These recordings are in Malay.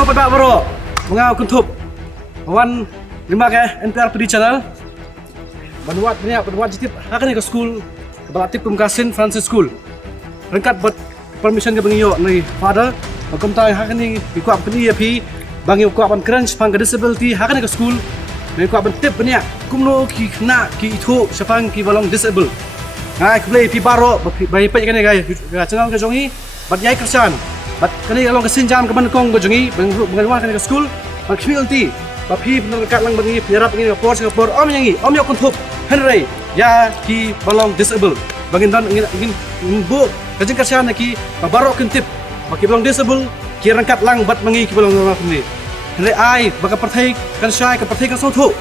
tutup pada baro. Mengaw kuntup. Awan lima ke NPR PD channel. Banwat jitip akan ke school. Balatip kumkasin Francis School. Rengkat buat permission ke bengiyo ni father. Bagom tayo akan ni ikuap kini pi. Bangi ikuapan crunch pang disability akan ke school. Ni ikuapan tip benya. Kumno ki kena ki itu siapang ki balong disable. Ngai play pi baro bai pe kan ni guys. Channel ke jongi. Bat yai kersan. Bat kani along ke sinjam ke bandkong ke jongi. Bengawan kan ke school. Bang community. Bapi penekat lang bengi penyerap ini por Singapore om yangi om yok kuntup Henry ya ki balong disable bangin dan ingin bu kajeng kasihan ki barok kentip baki balong disable ki rangkat lang bat mengi ki balong ni Henry ai baka perthai kan syai ka perthai kan sautu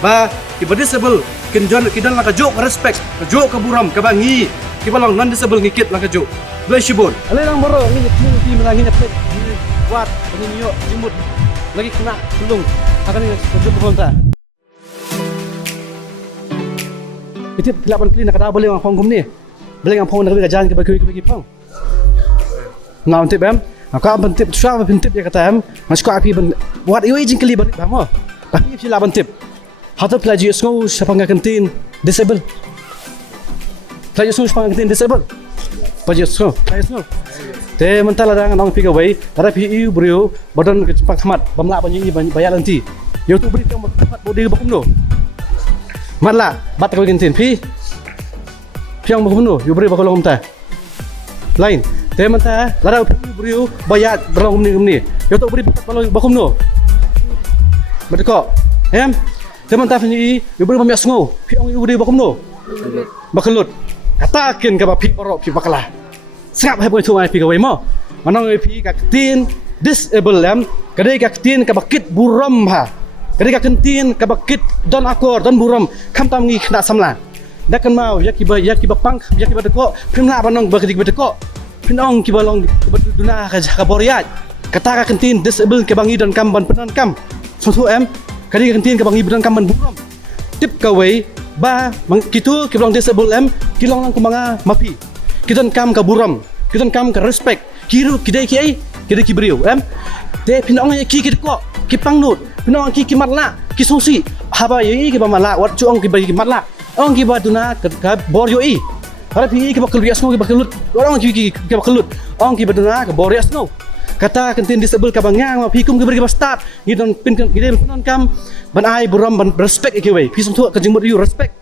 ba ki disable kin jon ki dan la ka jok respect ka jok ka buram ka bangi ki balong non disable ngikit la ka jok bless you bon ale lang baro ni community menangi nyapet buat penginyo jimut lagi kena belum akan ini kerja pemerintah. Itu pelapan kali nak ada boleh orang panggung ni, boleh orang panggung nak kerjaan ke bagi pang. Ngam tip em, aku akan tip suara tip dia kata em, masih kau api buat itu izin kali balik kamu. Tapi pelapan tip, hatu pelajar sekolah siapa nggak kantin disable, pelajar sekolah siapa nggak kantin disable, pelajar sekolah. Te mentala dengan orang pikir bayi, ada PU beriu, badan kecepang tamat, bamla banyak bayar nanti. Yang tu beri kamu tempat bodi bakum no. Matla, bat kau kintin, pi yang bakum no, you beri bakum lom ta. Lain, te mentala, ada PU beriu bayar berang ni. Yang tu beri bakum no. Betul, te mentala ni, you beri banyak sengo, pi yang you beri bakum no. Bakalut, katakan kau pi parok pi bakalah. Sengap hai pun tuai pi kawai mo. Manong pi ka tin disable lam. Kadai ka tin ka bakit buram ha. Kadai ka tin ka bakit don akor don buram kham tam ngi khna samla. Dakan mau yaki ba pang yaki ba deko phimla banong ba kedik ba deko. Pinong ki balong ba duna ka boriat. Kata ka tin disable ke bangi don kam ban penan kam. Susu kadai ka tin ka bangi ban kam ban buram. Tip kawai ba kitu ki balong disable kilong lang kumanga mapi. Kita kam ka buram, kita kam ka respect. Kiru kidai kiai, kidai ki beriu, Te pinong ki kok, ki pangnut, pinong ki matla, ki susi. Haba ye ki ba mala, wat chuang ki ba ki matla. Ong ki ba duna ka bor yo i. Para pi ki ba keluas no ki ba kelut. Orang ki ba kelut. Ong ki ba duna ka bor no. Kata kentin disable ka bangang, pi kum ki beri ba start. Ngidon pin kidai pinon kam ban ai buram ban respect ki wei. Pi sum tu ka jimut you respect.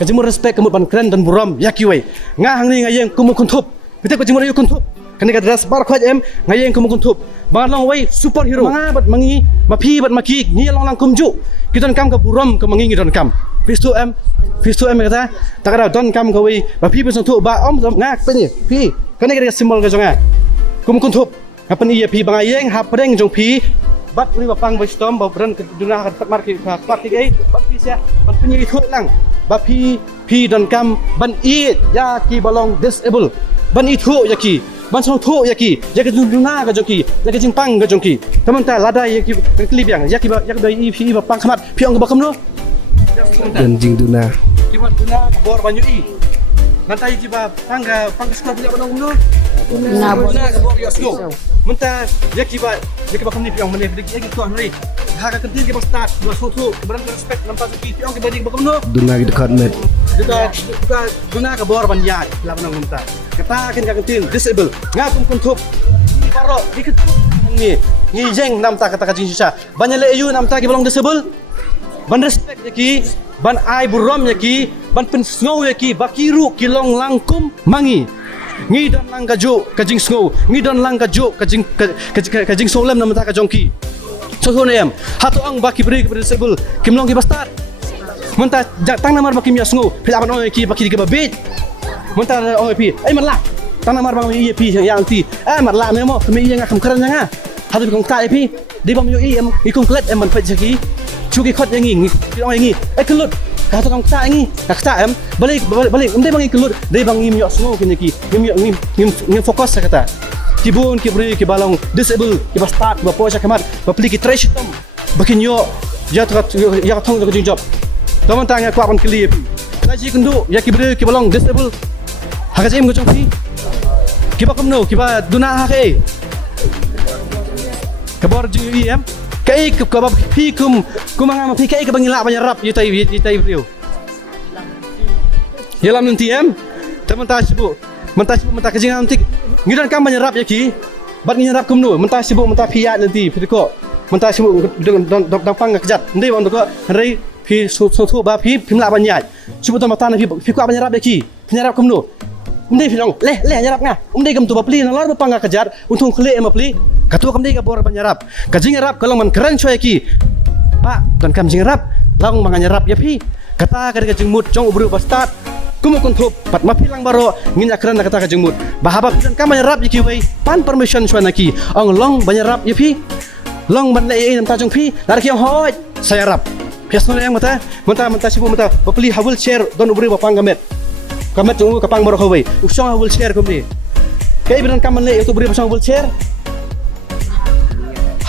Kajimur respect kamu ban keren dan buram yakiway ngahang ni ngayeng kumu kuntup kita kajimur yu kuntup kani ka dras bar khwaj ngayeng kumu kuntup balong way superhero manga bat mangi mapi bat maki ni long lang kumju kita kam ka buram ka mangi don kam fistu kata takara don kam ka way mapi besong tu ba ngak pe ni pi kani ka simbol ka jonga kumu kuntup ngapan iya pi bangayeng ha pedeng jong pi bat ni bapang wisdom ba bran ke dunia ka marki ai bat pi sia ban penyi itu lang bapi pi dan kam ban i ya ki balong disable ban itu ya ki ban song thu ya ki ya ke dunia ka joki ya ke jingpang ka joki teman ta lada ya ki klip yang ya ki i pi bapang khamat pi ong bakam no dan jing duna ki ban dunia ka bor banyu i nantai ji ba pangga sekolah punya banong no dunia ka bor ya sko Menta ya kiba kam ni piang meneh dik ya ki hari ha ka kentin ki start dua sotu beran respect nampak ki piang ki badik bakam no duna gitu kan met kita guna ka bor ban ya la banang menta kata kan ka kentin disable ngakum kuntup ni baro dikit ni jeng nam ta kata ka jing sisa banyak le yu nam ta ki balong disable ban respect ya ki ban ai buram ya ki ban pen snow ya ki bakiru kilong langkum mangi ngi don lang ka jo ka jing snow ngi don lang ka jo ka jing solam nam ta ka jongki so nem hatu ang baki beri disable kimlong ki bastard menta tang namar baki mi snow pila ban oi ki baki ki babit menta oi pi ai marla tang namar bang mi pi yang ti marla me mo kami yang akam karan nga hatu kong ta pi di bam yo i kong klet man fa jaki chuki khot yang ngi oi ngi kelut kata kong ta ngi kata balik ndai bang kelut dai bang mi snow kini ki ngim fokus kata kibun ki beri ki balong disable ki bastard ba posa kamat ba pli ki trash tom bakin yo ya thong ka jing job teman tanya ku apan klip laji kundu ya ki beri ki balong disable hakajem go chong pi ki ba kamno ki ba duna ha ke Kabor jing yu em. Kai ke bab pi kum kumanga pi kai ke bangila banyarap yu tai brio. Yalam nanti em. Teman-teman sibuk. Mentah kejing nanti. Ngidan kam banyarap ya ki. Bat nyarap kum nu. Mentah sibuk mentah piat nanti pidiko. Mentah sibuk dang pang kejat. Ndai bang doko hari pi su ba pi mla banyai. Sibuk mata pi kwa banyarap ya ki. Nyarap kum nu. Ndai pinong leh nyarap nga. Ndai kam tu ba pli na lor pang kejat. Untung khele em pli. Katu kam dei ka bor banyarap. Kajing nyarap kalau man keren choy ki. Pak dan kam jing rap lang manganyarap ya pi. Kata ka kajing mut jong ubru bastat. Kumukun thup pat mapilang baro nginya keren na kata kajing mut. Bahaba dan kam banyarap yaki wei pan permission choy naki. Ong long banyarap ya pi. Long ban lai nam ta jong pi. Lar ki hoi saya rap. Piasno yang mata sibu mata bapli hawul share don ubru bapang gamet. Gamet jong kapang baro wei. Usong hawul share kumni. Kai bidan kam le itu ubru pasang hawul share.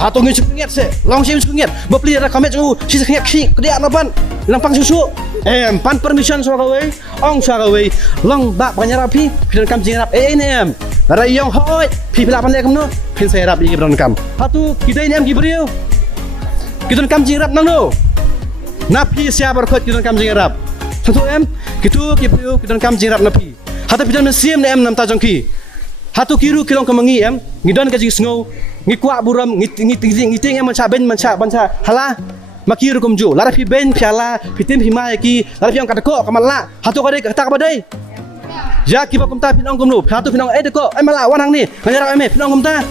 Hatong ngi suknget se long sim suknget bapli ada kamet ju si suknget ki dia napan lampang susu pan permission so gawe ong sa gawe long ba banyarapi pidan kam jingrap nem ra yong hoi pi pila pan le kam no pin saya rap i pidan kam hatu kidai nem gibriu kidan kam jingrap nang no na pi sia bar khot kidan kam jingrap tentu em kitu gibriu kidan kam jingrap na pi hatu pidan sim nem nam ta jongki hatu kiru kilong kemangi em ngidan ka jing sngo ngikwa buram ngiting em mancha ben mancha hala makir kumju lara pi ben piala pitim hima ki lara pi ang kadako kamala hatu kade kata kabadai ya ki ba kumta pinong kumlu hatu pinong deko mala wanang ni ngara em pinong kumta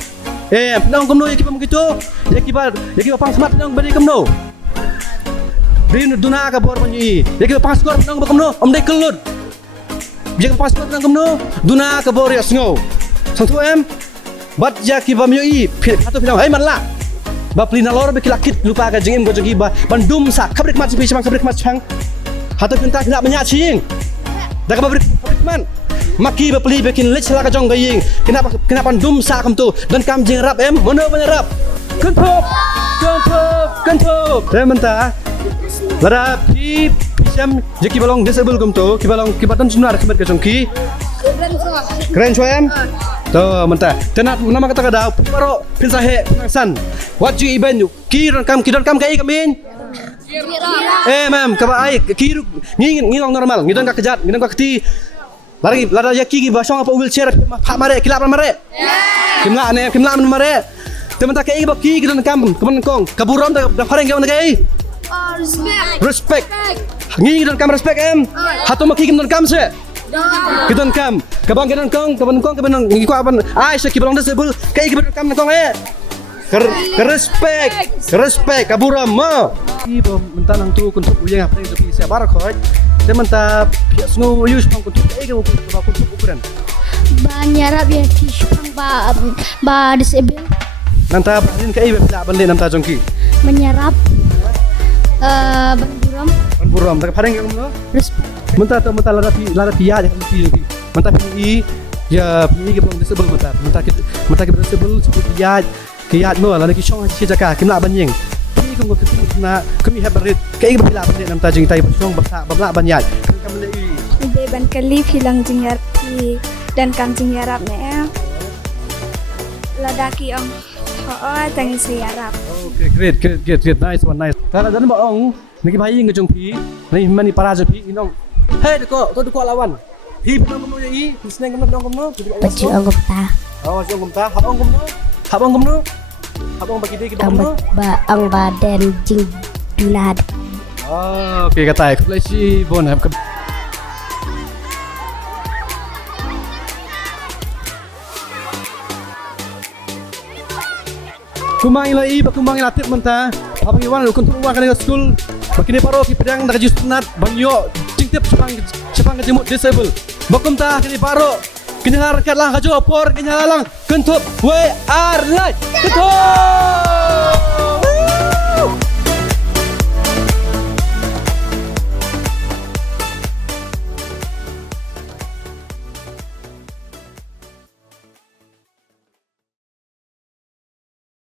pinong kumlu ya ki ba begitu ya ki ba pang smart pinong bari kumnu bin duna ka bor manyi ya ki ba pang skor pinong ba kumnu dai kelut ya ki pang skor pinong kumnu duna ka bor ya sngo santu em bat ja ki bam yoi hatu pinang hai man la ba plina lor be kilakit lupa ka jingim go jogi ba bandum sa kabrik mat sipi samang kabrik mat chang hatu pinta kina banya ching da ka babrik man maki ba pli be kin lech la ka jong gaying kina bandum sa kam tu dan kam jing rap em mono banya rap kentup menta lara pi pisam je ki balong disable kam tu ki balong ki batan sunar kemet ka jong ki keren so em to menta tenat nama kata kada paro pinsahe pangsan waju iben kiran kam kai kamin mem ka ai kiru ngilong normal ngidon ka kejat ngidon ka keti lari yaki ki basong apa wheelchair pa mare kilap mare kimla mare tementa kai ba ki ngidon kam kemen kong kaburon da pareng ka kai respect ngidon kam respect em hatu maki ngidon kam se Kiton kam, kabang kong ngiko apan ai sa kibalong disable kai kibalong kam kong respect kaburam mo ibo mentanang tu kuntuk uyang apa itu bisa barakoi te menta piasno use pang kuntuk ai ko kuntuk ukuran banyarap ya tispang ba disable nanta parin kai bisa bande nanta jongki menyerap banburam tak pareng kam no respect menta lara pi ya kan pi menta pi ya pi ke belum disable menta ke disable sebut ya kiyat mo la ki chong chi jaka kimla banyeng pi ko na kami have red kai ba pila bande nam ta jing tai chong ba banyat kam le de ban kali philang jingyar pi dan kam jingyarap ne ladaki ang tangi sayarap okay great nice nice kalau dan ba ong niki bhai ng jong pi ni mani para jo pi inong hey deko lawan hi pinong kumno yi sneng kumno baju anggap ta jong kumta habang kumno habang bagi dia kumno ang badan jing dunad okay katai kulasi bon have kumang ilai kumang ilatip menta habang iwan lu kuntu uang kana school bakini paro ki pedang da jusnat bangyo tingtip sepang kejimut disable bakum ta kini paro kinyalar kat lang kajo por kinyalang kentup we are like kentup